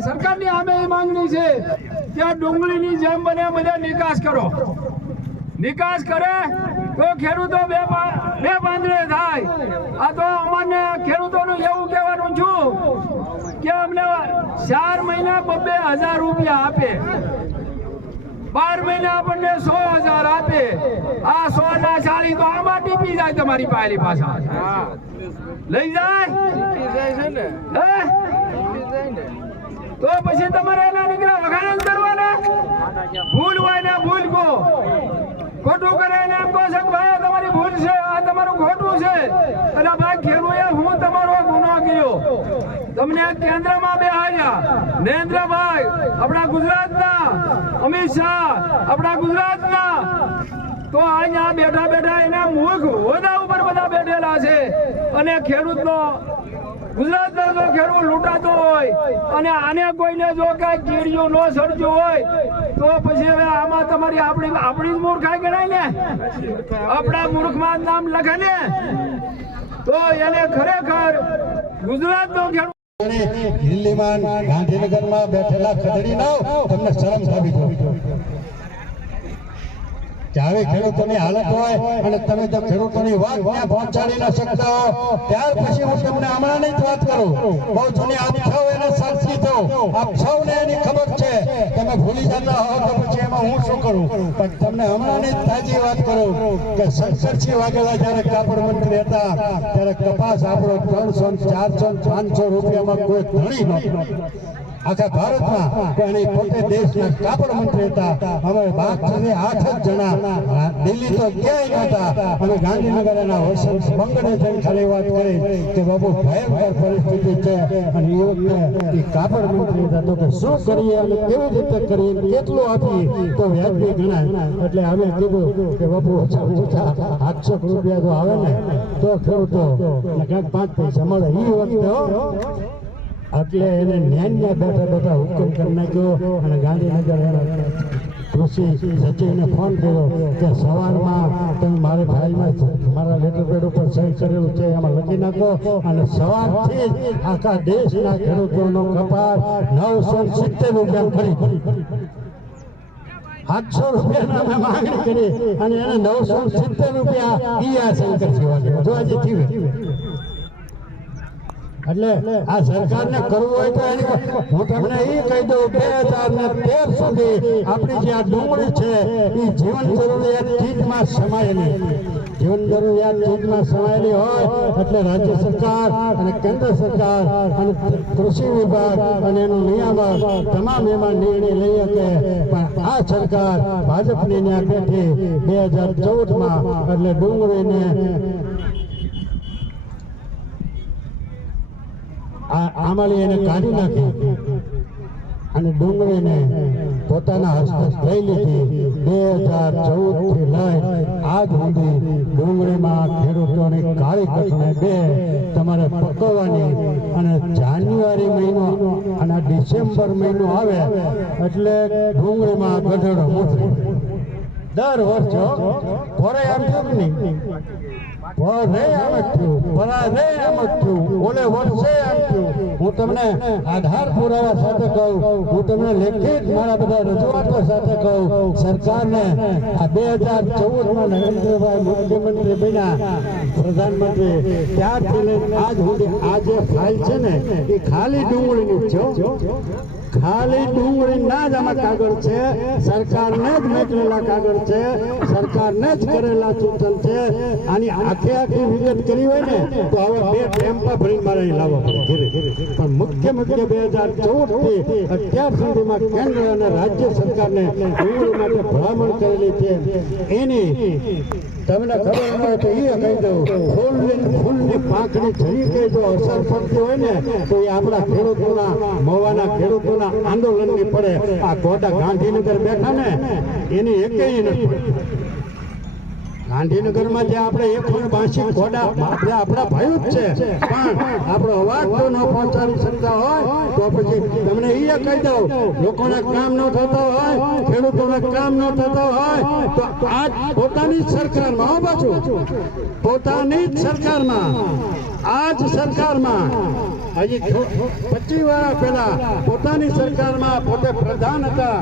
સરકારની આમે એ માંગણી છે કે આ ડુંગળીની જેમ બને બધા નિકાસ કરો. નિકાસ કરે તો ખેડૂતો બે બે પાંદડે થાય. આ તો અમારને ખેડૂતોનું એવું કહેવાનું છું કે અમને ચાર મહિના બબ્બે હજાર રૂપિયા આપે. બાર મહિના આપણને સો હજાર આપે. આ સો ના ચાલી તો આમાં ટીપી જાય તમારી પાયલી પાછા. લઈ જાય? હે? તો પછી તમારે એના નીકળ્યા વખાણ કરવાના. ભૂલ હોય ને ભૂલ કો ખોટું કરે ને એમ કહો છો ભાઈ તમારી ભૂલ છે, આ તમારું ખોટું છે. અને ભાઈ ખેડૂએ હું તમારો ગુનો ગયો તમને કેન્દ્રમાં બેહાડ્યા નરેન્દ્રભાઈ, આપણા ગુજરાતના. અમિત શાહ, આપણા ગુજરાતના. તો અહીંયા બેઠા બેઠા એના મુખ હોદા ઉપર બધા બેઠેલા છે. અને ખેડૂતનો ગુજરાતનો જો ખેડૂત લૂંટાતો હોય અને આને કોઈને જો કાંઈ કીડીઓ ન સર્જ્યું હોય, તો પછી હવે આમાં તમારી આપણી આપણી મૂર્ખાઈ ગણાય ને? આપણા મૂર્ખમાં નામ લખે ને? તો એને ખરેખર ગુજરાતનો ખેડૂત દિલ્હીમાં ગાંધીનગરમાં બેઠેલા ખદડી નાવ તમને શરમ સાબિત જોઈએ આવી ખેડૂતોની હાલત હોય અને તમે જો ખેડૂતોની વાત ત્યાં પહોંચાડી ન શકતા હો, ત્યાર પછી હું તમને હમણાં જ વાત કરું. બહુ જૂની આપ સૌ એના સાક્ષી છો આપ સૌને એની ખબર છે તમે ભૂલી જતા હો તો પછી એમાં હું શું કરું? પણ તમને હમણાં જ તાજી વાત કરું કે શંકરસિંહ વાઘેલા જ્યારે કાપડ મંત્રી હતા, ત્યારે કપાસ આપણો ત્રણસો ચારસો પાંચસો રૂપિયામાં કોઈ ધણી નહોતો. આખા ભારતમાં પણ પોતે દેશના કાપડ મંત્રી હતા. અમે બાકી આઠ જ જણા. દિલ્હી તો ક્યાંય નહોતા અમે ગાંધીનગર એના વસંત બંગડે જઈને ખાલી વાત કરી કે બાબુ ભયંકર પરિસ્થિતિ છે. અને વખતે એ કાપડ મંત્રી હતા. કે શું કરીએ અને કેવી રીતે કરીએ? કેટલું આપીએ? તો વ્યાજબી ગણાય. એટલે અમે કીધું કે બાબુ ઓછા ઓછા આઠસો રૂપિયા જો આવે ને, તો ખેડૂતો અને પાંચ પૈસા મળે. એ વખતે એટલે એને ન્યાન્યા બેઠા બેઠા હુકમ કરી નાખ્યો અને ગાંધીનગર કૃષિ સચિવને ફોન કર્યો કે સવારમાં તમે મારી ફાઇલમાં મારા લેટર પેડ ઉપર સહી કરેલું છે, એમાં લખી નાખો અને સવારથી આખા દેશના ખેડૂતોનો કપાસ નવસો સિત્તેર રૂપિયા ફરી આઠસો રૂપિયાના અમે માંગણી કરી અને એને નવસો સિત્તેર રૂપિયા ઈ આ શંકર સેવા જો આજે થયું. એટલે આ સરકારને કરવું હોય તો એની હું તમને એ કહી દઉં, બે હજાર ને તેર સુધી આપણી જે આ ડુંગળી છે એ જીવન જરૂરિયાત ચીજમાં સમાયેલી. જીવન જરૂરિયાત ચીજમાં સમાયેલી હોય એટલે રાજ્ય સરકાર અને કેન્દ્ર સરકાર અને કૃષિ વિભાગ અને એનું નિયામક તમામ એમાં નિર્ણય લઈ શકે. પણ આ સરકાર ભાજપની ત્યાં બેઠી બે હજાર ચૌદમાં એટલે ડુંગળીને આ આમાલી એને કાઢી નાખી અને ડુંગળીને પોતાના હસ્તક લઈ લીધી. બે હજાર ચૌદથી લઈ આજ સુધી ડુંગળીમાં ખેડૂતોની કાળી કઠણે બે તમારે પકવવાની અને જાન્યુઆરી મહિનો અને ડિસેમ્બર મહિનો આવે એટલે ડુંગળીમાં ગઢડો મૂકી દર વર્ષ ભરે આમ થયું નહીં? આ પ્રધાનમંત્રી, ત્યારથી આજ સુધી આ જે ફાઇલ છે ને, એ ખાલી ડુંગળીની છે ખાલી ખાલી ડુંગળીના જ આમાં કાગળ છે, સરકારને જ મોકલેલા કાગળ છે, સરકારને જ કરેલા સૂચન છે, આની આખે આખી વિગત કરી હોય ને, તો હવે બે ટેમ્પા ભરી મારે લાવવા પડે ધીરે ધીરે. પણ મુખ્ય મુખ્ય બે હજાર ચૌદથી અત્યાર સુધીમાં કેન્દ્ર અને રાજ્ય સરકારને ડુંગળી માટે ભલામણ કરેલી છે. એની તમને ખબર ન હોય તો એ કહી દઉં. ફૂલની ફૂલની પાંખની તરીકે જો અસર પડતી હોય ને, તો એ આપણા ખેડૂતોના, મવાના ખેડૂતોના આંદોલનની પડે. આ ગોડા ગાંધીનગર બેઠા ને, એની એકેય નથી. ગાંધીનગરમાં જે આપણે એક પણ બાસી ખોડા, આપણે આપણા ભાઈઓ જ છે. પણ આપણો અવાજ તો ન પહોંચાડી શકતા હોય, તો પછી તમને એ કહી દઉં, લોકોને કામ ન થતા હોય, ખેડૂતોને કામ ન થતા હોય, તો આ પોતાની જ સરકારમાં હો પાછું. પોતાની જ સરકારમાં. આ જ સરકારમાં. હજી પચીસ વર્ષ પહેલા પોતાની સરકારમાં પોતે પ્રધાન હતા.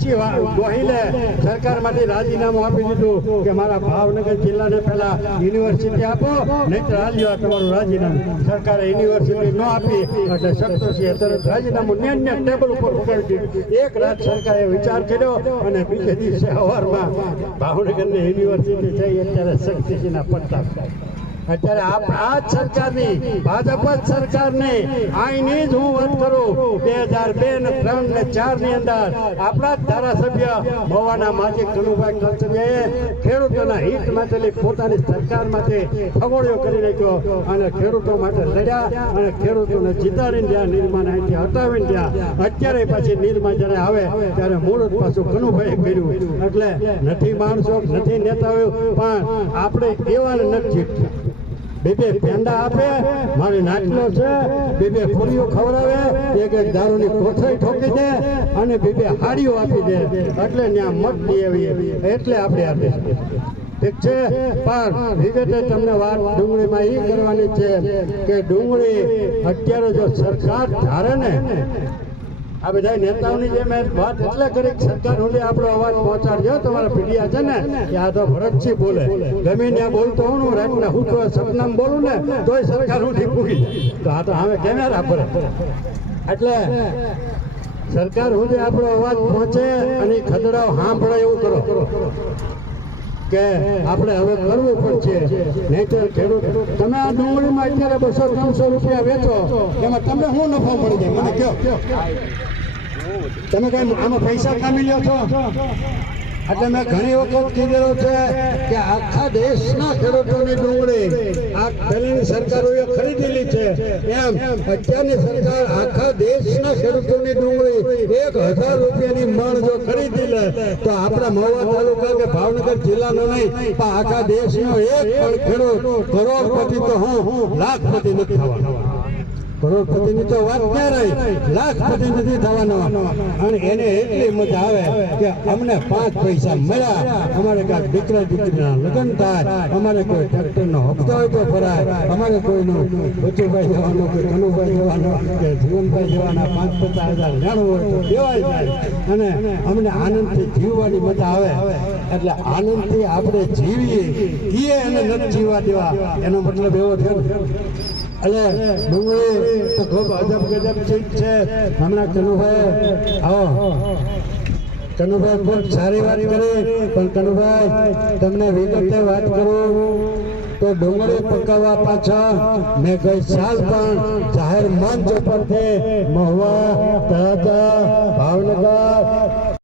વા- ગોહિલે સરકારમાંથી રાજીનામું આપી દીધું કે મારા ભાવનગર જિલ્લાને પહેલા યુનિવર્સિટી આપો નહીં તો રાજ્ય તમારું રાજીનામું સરકારે યુનિવર્સિટી ન આપી, એટલે શક્તિસિંહે તરત રાજીનામું ન્યાન્ય ટેબલ ઉપર ઉગાડી દીધું. એક રાત સરકારે વિચાર કર્યો અને બીજે દિવસે સવારમાં ભાવનગરની યુનિવર્સિટી થઈ, અત્યારે શક્તિસિંહના પટ્ટા અત્યારે આ જ સરકારની, ભાજપ જ સરકારની અહીંની જ હું વાત કરું, બે હજાર બે ને ત્રણ ને ચારની અંદર આપણા જ ધારાસભ્ય ભવાના માજી કનુભાઈ કલસરિયાએ ખેડૂતોના હિત માટે પોતાની સરકાર માટે ફગોળિયો કરી નાખ્યો અને ખેડૂતો માટે લડ્યા અને ખેડૂતોને જીતાડીને ત્યાં નિર્માણ અહીંથી હટાવીને ત્યાં અત્યારે પછી નિર્માણ જ્યારે આવે ત્યારે મુહૂર્ત પાછું કનુભાઈ કર્યું. એટલે નથી માણસો, નથી નેતાઓ, પણ આપણે એવા નથી. બે બે પેંડા આપે, મારી નાટલો છે. બે બે પૂરીઓ ખવડાવે, એક એક દારૂની કોથળી ઠોકી દે અને બે બે હાડીઓ આપી દે. એટલે ત્યાં મત દે એવી. એટલે આપણે આપીએ ઠીક છે? પણ વિગતે તમને વાત ડુંગળીમાં એ કરવાની છે કે ડુંગળી અત્યારે જો સરકાર ધારે ને આ બધા નેતાઓની જે વાત એટલે કરી સરકાર સુધી આપણો અવાજ પહોંચાડજો. તમારા પીડિયા છે ને કે આ તો ભરતજી બોલે. ગમે ત્યાં બોલતો હું હું રાતના હું તો સપનામાં બોલું ને, તોય સરકાર સુધી પૂગી તો આ તો હવે કેમેરા પર. એટલે સરકાર સુધી આપણો અવાજ પહોંચે અને ખદડાઓ સાંભળે એવું કરો. કે આપણે હવે કરવું પડશે. નહીતર ખેડૂત, તમે આ ડુંગળીમાં અત્યારે બસો ત્રણસો રૂપિયા વેચો, એમાં તમને શું નફો મળી જાય? મને કહો. તમે કઈ આમાં પૈસા કામી લ્યો છો? એટલે મેં ઘણી વખત કીધેલું છે કે આખા દેશના ખેડૂતોની ડુંગળી આ પહેલાની સરકારોએ ખરીદેલી છે. એમ અત્યારની સરકાર આખા દેશના ખેડૂતોની ડુંગળી એક હજાર રૂપિયાની મણ જો ખરીદી લે, તો આપણા મહુવા તાલુકા કે ભાવનગર જિલ્લાનો નહીં, પણ આખા દેશનો એક પણ ખેડૂત કરોડપતિ તો હું, લાખપતિ નથી થવાનો. કરોડપતિની તો વાત ક્યાં નથી થવાનો. અને એને એટલી મજા આવે કે અમને પાંચ પૈસા મળ્યા. અમારે કાંઈક દીકરા દીકરીના કોઈ ટ્રેક્ટરનો હોય તો ભરાય અમારે કોઈનું બચુભાઈ જવાનો કે જવાનો કે જીવનભાઈ જવાના પાંચ લેણું હોય અને અમને આનંદથી જીવવાની મજા આવે. એટલે આનંદથી આપણે જીવીએ. એ અને નથી જીવવા દેવા. એનો મતલબ એવો થયો એટલે ડુંગળી, તો ખૂબ અજબ ગજબ ચીજ છે. હમણાં કનુભાઈ આવો. કનુભાઈ ખૂબ સારી વાત કરી, પણ કનુભાઈ, તમને વિગતે વાત કરું. તો ડુંગળી પકાવવા પાછળ મેં ગઈ સાલ પણ જાહેર મંચ ઉપરથી મહુવા, તાજા, ભાવનગર